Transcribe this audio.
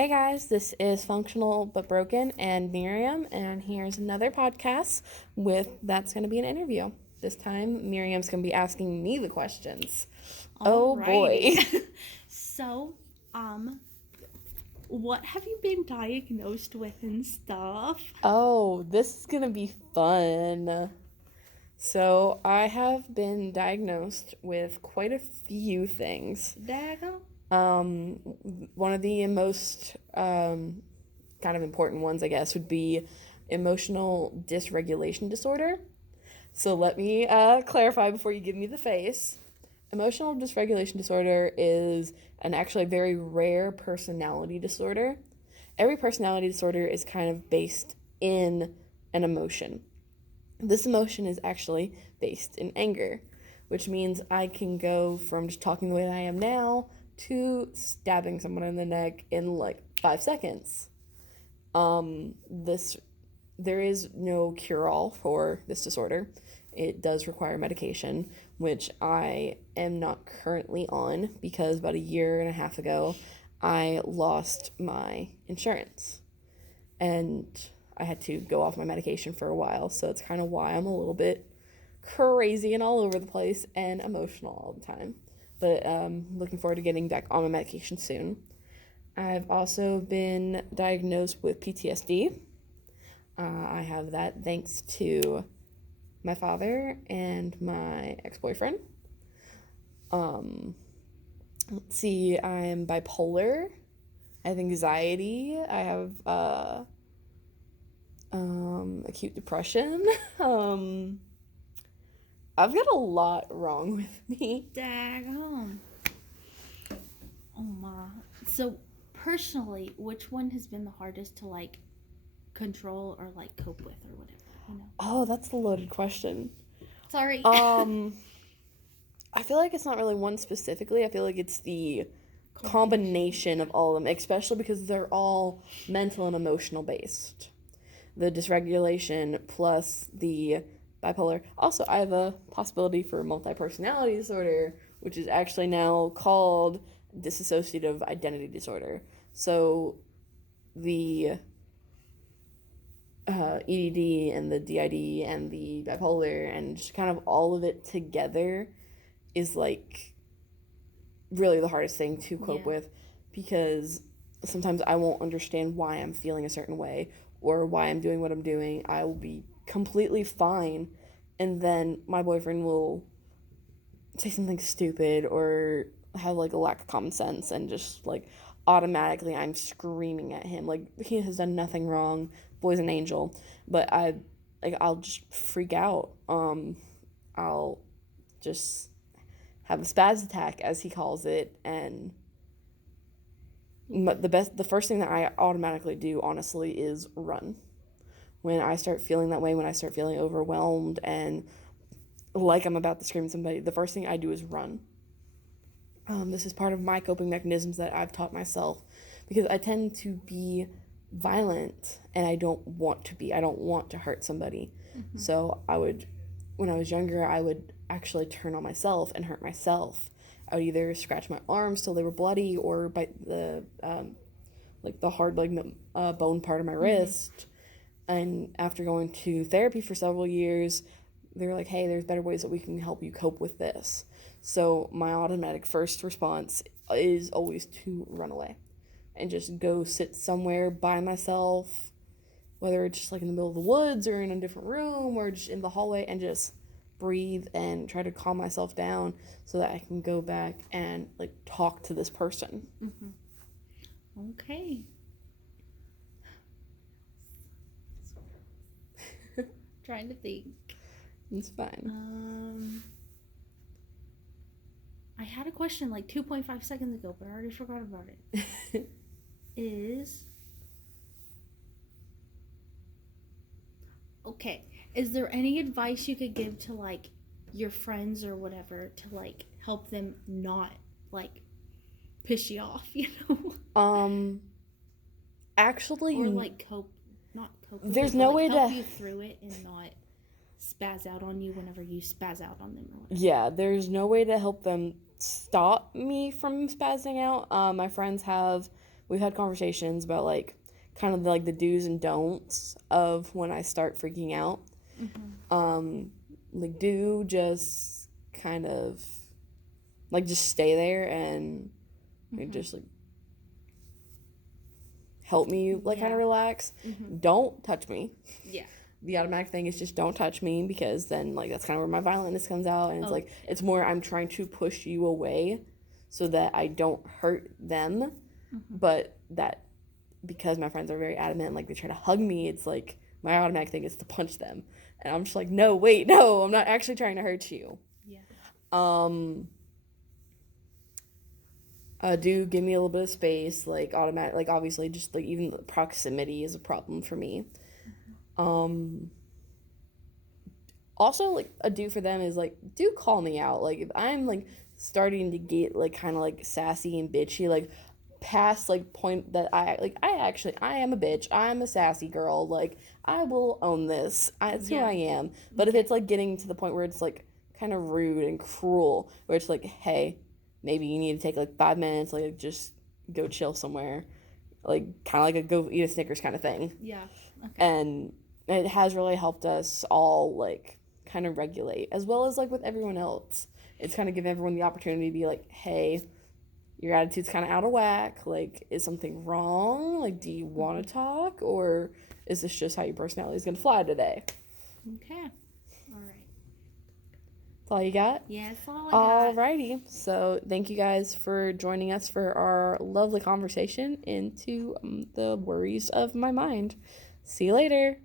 Hey guys, this is Functional But Broken and Miriam, and here's another podcast that's going to be an interview. This time, Miriam's going to be asking me the questions. Oh boy. Alrighty. So, um, what have you been diagnosed with and stuff? Oh, this is going to be fun. So, I have been diagnosed with quite a few things. Dago? One of the most kind of important ones, I guess, would be emotional dysregulation disorder. So let me clarify before you give me the face. Emotional dysregulation disorder is an actually very rare personality disorder. Every personality disorder is kind of based in an emotion. This emotion is actually based in anger, which means I can go from just talking the way that I am now to stabbing someone in the neck in like 5 seconds. This There is no cure-all for this disorder. It does require medication, which I am not currently on because about a year and a half ago, I lost my insurance and I had to go off my medication for a while. So it's kind of why I'm a little bit crazy and all over the place and emotional all the time. But looking forward to getting back on my medication soon. I've also been diagnosed with PTSD. I have that thanks to my father and my ex-boyfriend. Let's see, I'm bipolar. I have anxiety. I have acute depression. I've got a lot wrong with me. Dago. Oh my. So, personally, which one has been the hardest to control or cope with or whatever? Oh, that's a loaded question. Sorry. I feel like it's not really one specifically. I feel like it's the combination of all of them, especially because they're all mental and emotional based. The dysregulation plus the bipolar. Also, I have a possibility for multi-personality disorder, which is actually now called dissociative identity disorder. So the EDD and the DID and the bipolar and just kind of all of it together is like really the hardest thing to cope with because sometimes I won't understand why I'm feeling a certain way or why I'm doing what I'm doing. I will be completely fine, and then my boyfriend will say something stupid or have like a lack of common sense and just like automatically I'm screaming at him like he has done nothing wrong, boy's an angel. But I'll just freak out. I'll just have a spaz attack, as he calls it, and the first thing that I automatically do, honestly, is run. When I start feeling that way, when I start feeling overwhelmed and like I'm about to scream at somebody, the first thing I do is run. This is part of my coping mechanisms that I've taught myself because I tend to be violent and I don't want to be. I don't want to hurt somebody. Mm-hmm. So when I was younger, I would actually turn on myself and hurt myself. I would either scratch my arms till they were bloody or bite the hard bone part of my wrist. And after going to therapy for several years, they were like, hey, there's better ways that we can help you cope with this. So my automatic first response is always to run away and just go sit somewhere by myself, whether it's just like in the middle of the woods or in a different room or just in the hallway, and just breathe and try to calm myself down so that I can go back and like talk to this person. Mm-hmm. Okay. Trying to think. It's fine. I had a question like 2.5 seconds ago, but I already forgot about it. Is there any advice you could give to like your friends or whatever to help them not piss you off, Actually, or cope, not cope. There's no way help to you through it and not spaz out on you whenever you spaz out on them or whatever. Yeah, there's no way to help them stop me from spazzing out. My friends have we've had conversations about like kind of like the do's and don'ts of when I start freaking out. Like do just kind of like just stay there and like, just like help me like kind Yeah. of relax. Don't touch me. Yeah. The automatic thing is just don't touch me, because then like that's kind of where my violentness comes out, and it's like it's more I'm trying to push you away so that I don't hurt them, but that because my friends are very adamant, like they try to hug me, it's like my automatic thing is to punch them, and I'm just like, no, wait, no, I'm not actually trying to hurt you. Yeah. Do give me a little bit of space, like automatic, like obviously just like even the proximity is a problem for me. Also like a do for them is like do call me out, like if I'm like starting to get like kind of like sassy and bitchy, like past like point that I am a bitch, I'm a sassy girl, like I will own this, it's who Yeah. I am. But if it's like getting to the point where it's like kind of rude and cruel, where it's like, hey, maybe you need to take like 5 minutes, like just go chill somewhere, like kind of like a go eat a Snickers kind of thing. Yeah. Okay. And it has really helped us all like kind of regulate, as well as like with everyone else. It's kind of give everyone the opportunity to be like, hey, your attitude's kind of out of whack, like is something wrong, like do you want to talk, or is this just how your personality is going to fly today? Okay. All right. That's all you got? Yeah, that's all I got. Alrighty, so thank you guys for joining us for our lovely conversation into the worries of my mind. See you later.